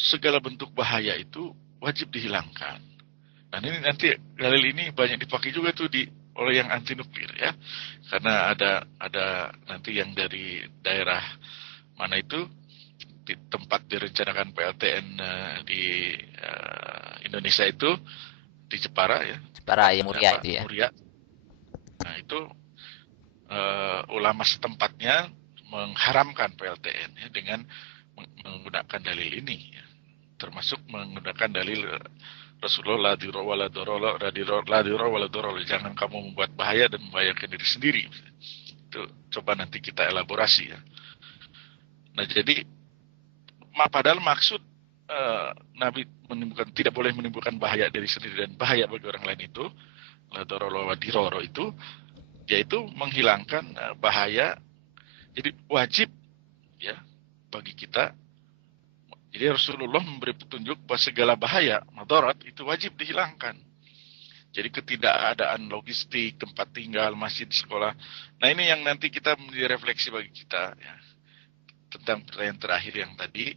segala bentuk bahaya itu wajib dihilangkan. Dan ini nanti dalil ini banyak dipakai juga tuh oleh yang anti nuklir ya, karena ada nanti yang dari daerah mana itu di tempat direncanakan PLTN di Indonesia itu di Jepara ya, Jepara ya, Muria apa itu ya. Muria. Nah itu ulama setempatnya mengharamkan PLTN ya, dengan menggunakan dalil ini ya. Termasuk menggunakan dalil Rasulullah jangan kamu membuat bahaya dan membahayakan diri sendiri. Itu coba nanti kita elaborasi ya. Nah jadi padahal maksud Nabi tidak boleh menimbulkan bahaya diri sendiri dan bahaya bagi orang lain itu la darara wa dirara itu yaitu menghilangkan bahaya. Jadi wajib ya bagi kita. Jadi Rasulullah memberi petunjuk bahwa segala bahaya, madarat itu wajib dihilangkan. Jadi ketidakadaan logistik, tempat tinggal, masjid, sekolah. Nah ini yang nanti kita menjadi refleksi bagi kita ya, tentang pertanyaan terakhir yang tadi,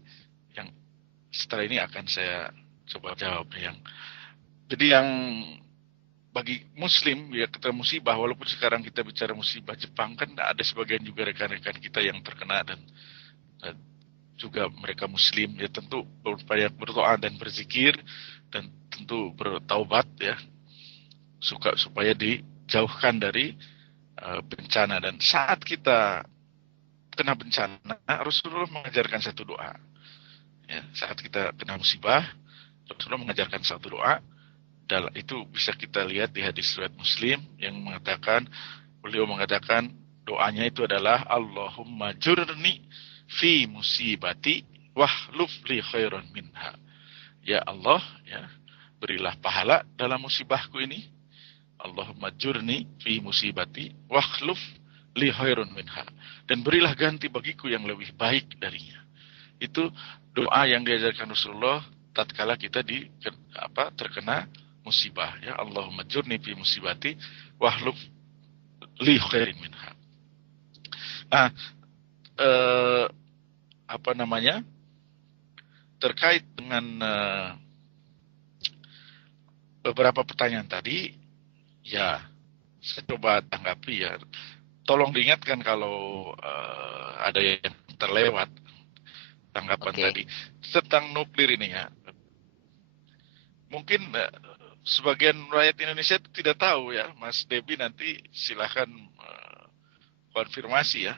yang setelah ini akan saya coba jawab. Jadi yang bagi Muslim ya kita musibah, walaupun sekarang kita bicara musibah Jepang kan ada sebagian juga rekan-rekan kita yang terkena dan juga mereka Muslim ya, tentu berupaya berdoa dan berzikir dan tentu bertaubat ya, supaya dijauhkan dari bencana. Dan saat kita kena bencana, Rasulullah mengajarkan satu doa ya, saat kita kena musibah Rasulullah mengajarkan satu doa. Dan itu bisa kita lihat di hadis riwayat Muslim yang mengatakan, beliau mengatakan doanya itu adalah Allahumma jurni fi musibati wahluf li khairan minha. Ya Allah ya, berilah pahala dalam musibahku ini. Allahumma jurni fi musibati wahluf li khairan minha, dan berilah ganti bagiku yang lebih baik darinya. Itu doa yang diajarkan Rasulullah tatkala kita terkena musibah ya. Allahumma jurni fi musibati wahluf li khairin minha. Nah, terkait dengan beberapa pertanyaan tadi ya, saya coba tanggapi ya. Tolong diingatkan kalau ada yang terlewat tanggapan tadi tentang nuklir ini ya. Mungkin sebagian rakyat Indonesia tidak tahu ya, Mas Debi nanti silahkan konfirmasi ya,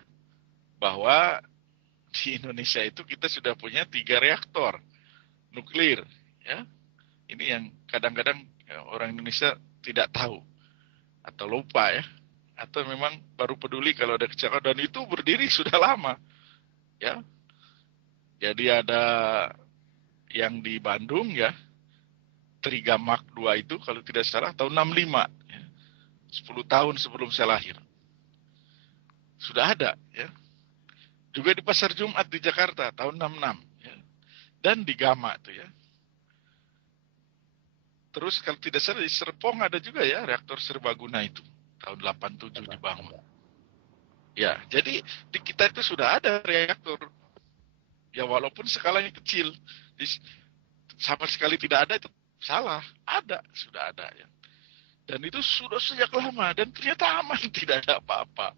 bahwa di Indonesia itu kita sudah punya 3 reaktor nuklir ya. Ini yang kadang-kadang orang Indonesia tidak tahu atau lupa ya, atau memang baru peduli kalau ada kecelakaan, dan itu berdiri sudah lama ya. Jadi ada yang di Bandung ya, Trigamak 2 itu kalau tidak salah tahun 65 ya, 10 tahun sebelum saya lahir sudah ada ya. Juga di Pasar Jumat di Jakarta tahun 66 ya. Dan di Gama itu ya. Terus kalau tidak salah di Serpong ada juga ya reaktor serbaguna itu tahun 87 dibangun. Ya, jadi di kita itu sudah ada reaktor. Ya walaupun skalanya kecil, sama sekali tidak ada itu salah. Ada, sudah ada ya. Dan itu sudah sejak lama dan ternyata aman, tidak ada apa-apa.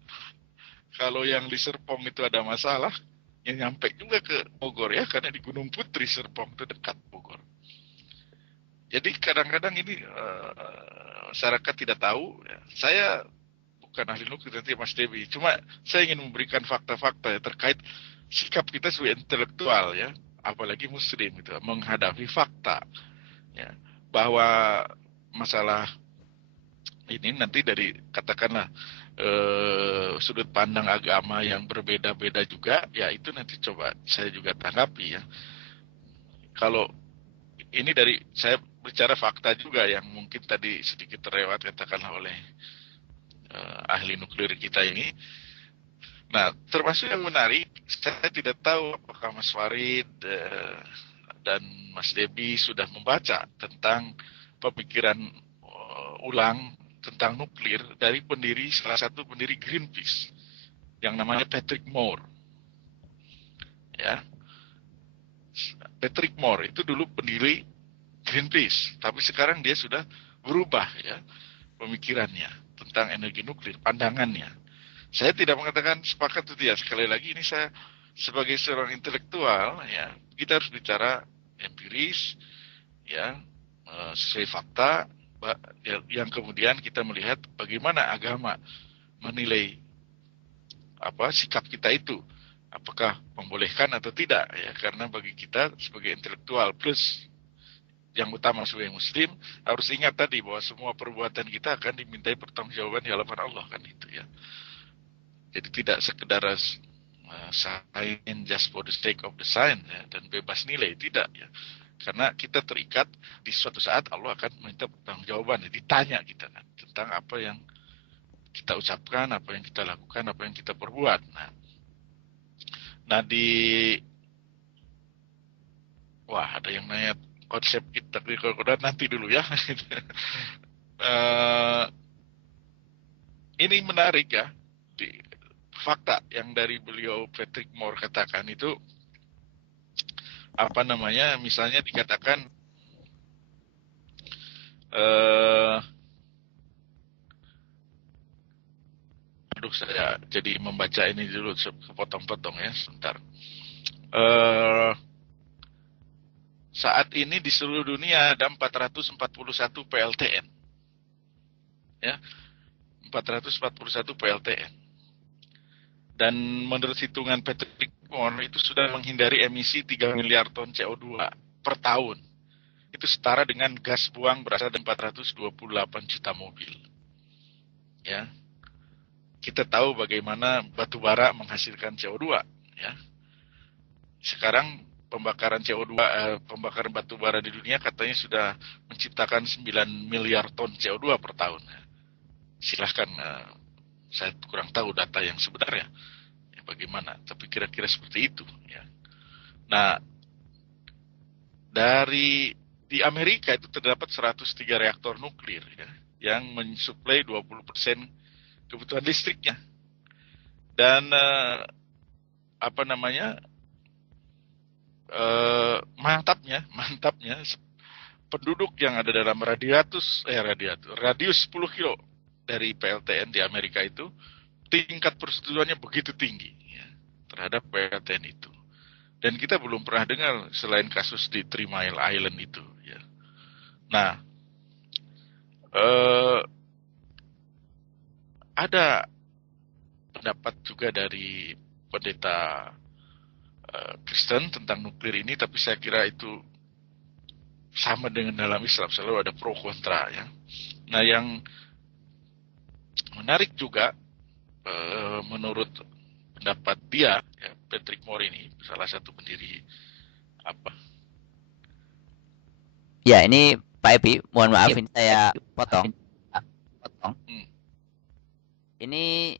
Kalau yang di Serpong itu ada masalah, yang nyampe juga ke Bogor ya, karena di Gunung Putri Serpong itu dekat Bogor. Jadi kadang-kadang ini masyarakat tidak tahu. Ya. Saya bukan ahli nuklir nanti Mas Dewi, cuma saya ingin memberikan fakta-fakta ya, terkait sikap kita sebagai intelektual ya, apalagi Muslim itu menghadapi fakta ya, bahwa masalah ini nanti dari katakanlah sudut pandang agama yang berbeda-beda juga ya, itu nanti coba saya juga tanggapi ya. Kalau ini dari saya bicara fakta juga yang mungkin tadi sedikit terlewat katakanlah oleh ahli nuklir kita ini. Nah, termasuk yang menarik, saya tidak tahu apakah Mas Farid dan Mas Debi sudah membaca tentang pemikiran ulang tentang nuklir dari salah satu pendiri Greenpeace yang namanya Patrick Moore. Ya. Patrick Moore itu dulu pendiri Greenpeace, tapi sekarang dia sudah berubah ya pemikirannya tentang energi nuklir, pandangannya. Saya tidak mengatakan sepakat atau tidak. Sekali lagi ini saya sebagai seorang intelektual ya, kita harus bicara empiris ya, sesuai fakta yang kemudian kita melihat bagaimana agama menilai sikap kita itu, apakah membolehkan atau tidak ya, karena bagi kita sebagai intelektual plus yang utama sebagai muslim harus ingat tadi bahwa semua perbuatan kita akan dimintai pertanggungjawaban di hadapan Allah kan itu ya. Jadi tidak sekedar science just for the sake of the science ya, dan bebas nilai, tidak ya. Karena kita terikat di suatu saat Allah akan meminta pertanggungjawaban, ditanya kita kan tentang apa yang kita ucapkan, apa yang kita lakukan, apa yang kita perbuat. Nah ada yang nanya konsep kita di Quran, nanti dulu ya. Ini menarik ya, fakta yang dari beliau Patrick Moore katakan itu misalnya dikatakan saya jadi membaca ini dulu sepotong-potong ya, sebentar. Saat ini di seluruh dunia ada 441 PLTN. Ya. 441 PLTN. Dan menurut hitungan Patrick Moore itu sudah menghindari emisi 3 miliar ton CO2 per tahun. Itu setara dengan gas buang berasal dari 428 juta mobil. Ya. Kita tahu bagaimana batu bara menghasilkan CO2 ya. Sekarang pembakaran CO2 pembakaran batu bara di dunia katanya sudah menciptakan 9 miliar ton CO2 per tahun. Silahkan, saya kurang tahu data yang sebenarnya ya, bagaimana, tapi kira-kira seperti itu ya. Nah, di Amerika itu terdapat 103 reaktor nuklir ya, yang mensuplai 20% kebutuhan listriknya. Dan mantapnya penduduk yang ada dalam radius 10 kilo dari PLTN di Amerika itu tingkat persetujuannya begitu tinggi ya, terhadap PLTN itu. Dan kita belum pernah dengar selain kasus di 3 Mile Island itu ya. Nah, ada pendapat juga dari pendeta Kristen tentang nuklir ini, tapi saya kira itu sama dengan dalam Islam, selalu ada pro kontra ya. Nah, yang menarik juga menurut pendapat dia ya, Patrick Moore ini salah satu pendiri Ya, ini Pak Epi, mohon maaf ini saya potong. Ini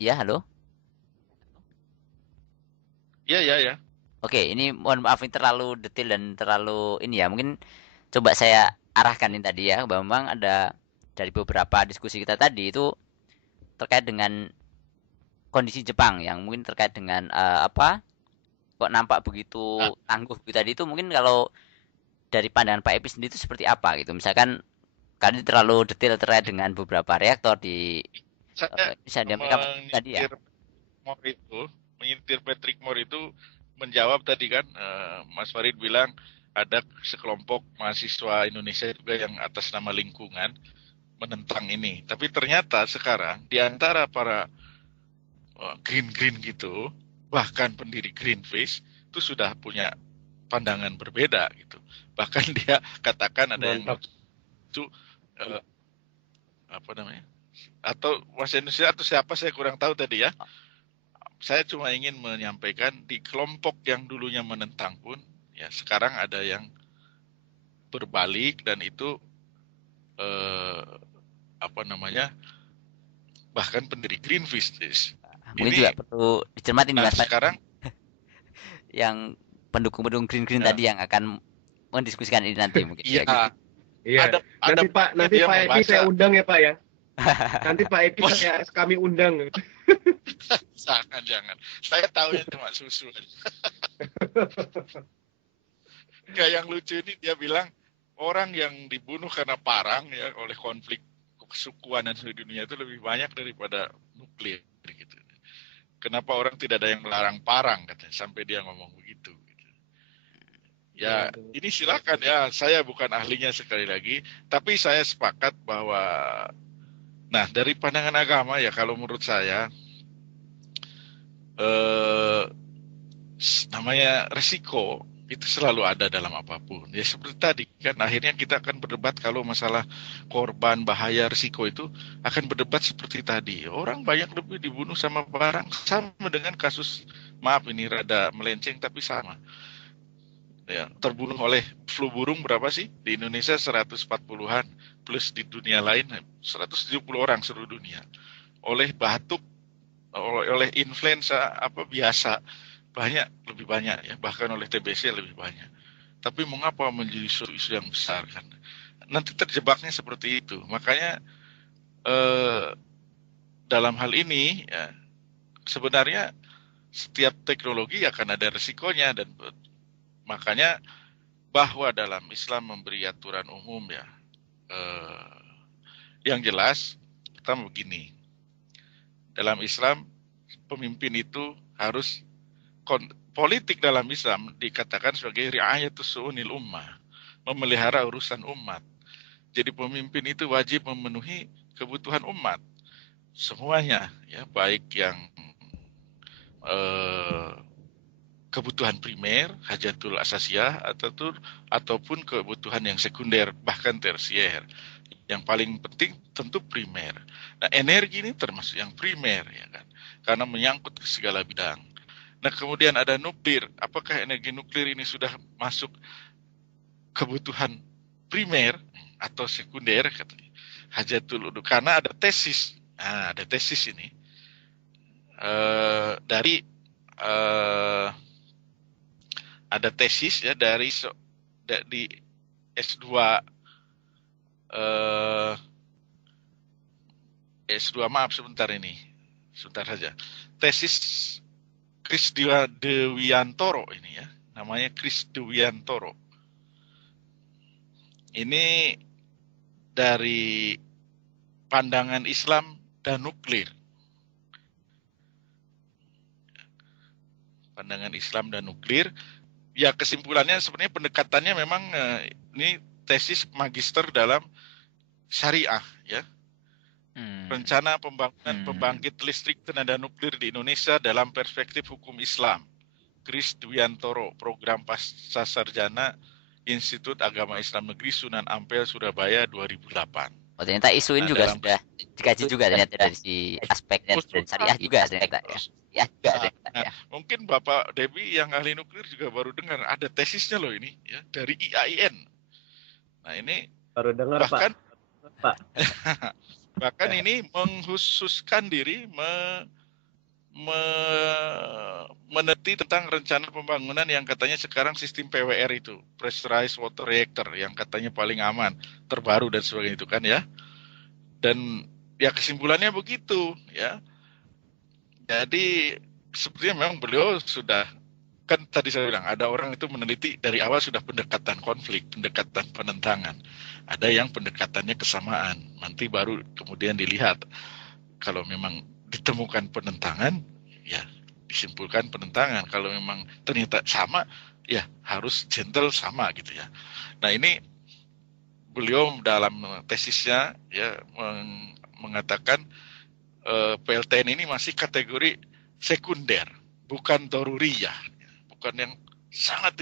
ya, halo. Ya. Oke, ini mohon maaf ini terlalu detail dan terlalu ini ya. Mungkin coba saya arahkan ini tadi ya, bahwa memang ada dari beberapa diskusi kita tadi itu terkait dengan kondisi Jepang yang mungkin terkait dengan kok nampak begitu tangguh begitu tadi itu, mungkin kalau dari pandangan Pak Epi sendiri itu seperti apa gitu. Misalkan kali terlalu detail terkait dengan beberapa reaktor di bisa tadi ya. Mengintir Patrick Moore itu menjawab tadi kan, Mas Farid bilang ada sekelompok mahasiswa Indonesia juga yang atas nama lingkungan menentang ini. Tapi ternyata sekarang di antara para green gitu, bahkan pendiri Greenpeace itu sudah punya pandangan berbeda gitu. Bahkan dia katakan ada yang itu atau bahasa Indonesia atau siapa saya kurang tahu tadi ya. Saya cuma ingin menyampaikan di kelompok yang dulunya menentang pun ya sekarang ada yang berbalik, dan itu bahkan pendiri Greenpeace. Mungkin juga perlu dicermati nih Mas sekarang yang pendukung green tadi yang akan mendiskusikan ini nanti mungkin. Iya. Nanti Pak Epi saya undang ya Pak ya. Nanti Pak Epi kami undang. Jangan. Saya tahu cuma susu. Enggak, yang lucu ini dia bilang orang yang dibunuh karena parang ya oleh konflik kesukuan dan seluruh dunia itu lebih banyak daripada nuklir gitu. Kenapa orang tidak ada yang melarang parang katanya sampai dia ngomong begitu. Gitu. Ya ini silakan ya, saya bukan ahlinya sekali lagi, tapi saya sepakat bahwa, nah dari pandangan agama ya kalau menurut saya namanya resiko itu selalu ada dalam apapun. Ya seperti tadi kan akhirnya kita akan berdebat kalau masalah korban, bahaya, risiko itu akan berdebat seperti tadi. Orang banyak lebih dibunuh sama barang sama dengan kasus, maaf ini rada melenceng tapi sama. Ya, terbunuh oleh flu burung berapa sih? Di Indonesia 140-an plus di dunia lain 170 orang seluruh dunia. Oleh batuk, oleh influenza apa biasa lebih banyak ya, bahkan oleh TBC lebih banyak. Tapi mengapa menjadi isu yang besar kan? Nanti terjebaknya seperti itu. Makanya dalam hal ini ya, sebenarnya setiap teknologi akan ada resikonya dan makanya bahwa dalam Islam memberi aturan umum ya. Yang jelas pertama begini. Dalam Islam pemimpin itu harus politik dalam Islam dikatakan sebagai ri'ayatus su'unil ummah, memelihara urusan umat. Jadi pemimpin itu wajib memenuhi kebutuhan umat semuanya, ya baik yang kebutuhan primer, hajatul asasiyah, ataupun kebutuhan yang sekunder, bahkan tersier. Yang paling penting tentu primer. Nah, energi ini termasuk yang primer, ya kan, karena menyangkut ke segala bidang. Nah, kemudian ada nuklir. Apakah energi nuklir ini sudah masuk kebutuhan primer atau sekunder? Katanya. Hajatul uduk. Karena ada tesis. Nah, ada tesis ini. Ada tesis ya dari di S2 maaf sebentar saja. Tesis Chris Dewiyantoro ini ya, namanya Chris Dewiyantoro. Ini dari pandangan Islam dan nuklir. Pandangan Islam dan nuklir. Ya kesimpulannya sebenarnya pendekatannya memang ini tesis magister dalam syariah ya. Rencana pembangunan pembangkit listrik tenaga nuklir di Indonesia dalam perspektif hukum Islam. Chris Dewiyantoro, Program Pasca Sarjana Institut Agama Islam Negeri Sunan Ampel, Surabaya 2008. Oh, ternyata isu ini juga sudah dikaji juga ternyata dari si aspek dan syariah juga ternyata ya. Mungkin Bapak Debi yang ahli nuklir juga baru dengar ada tesisnya loh ini ya dari IAIN. Nah ini baru dengar bahkan, Pak. Bahkan ini menghususkan diri meneliti tentang rencana pembangunan yang katanya sekarang sistem PWR itu, Pressurized Water Reactor, yang katanya paling aman, terbaru dan sebagainya itu kan ya. Dan ya kesimpulannya begitu ya. Jadi sepertinya memang beliau sudah, kan tadi saya bilang ada orang itu meneliti dari awal sudah pendekatan konflik, pendekatan penentangan. Ada yang pendekatannya kesamaan, nanti baru kemudian dilihat kalau memang ditemukan penentangan, ya disimpulkan penentangan. Kalau memang ternyata sama, ya harus gentle sama gitu ya. Nah ini beliau dalam tesisnya ya mengatakan PLTN ini masih kategori sekunder, bukan daruriyah, bukan yang sangat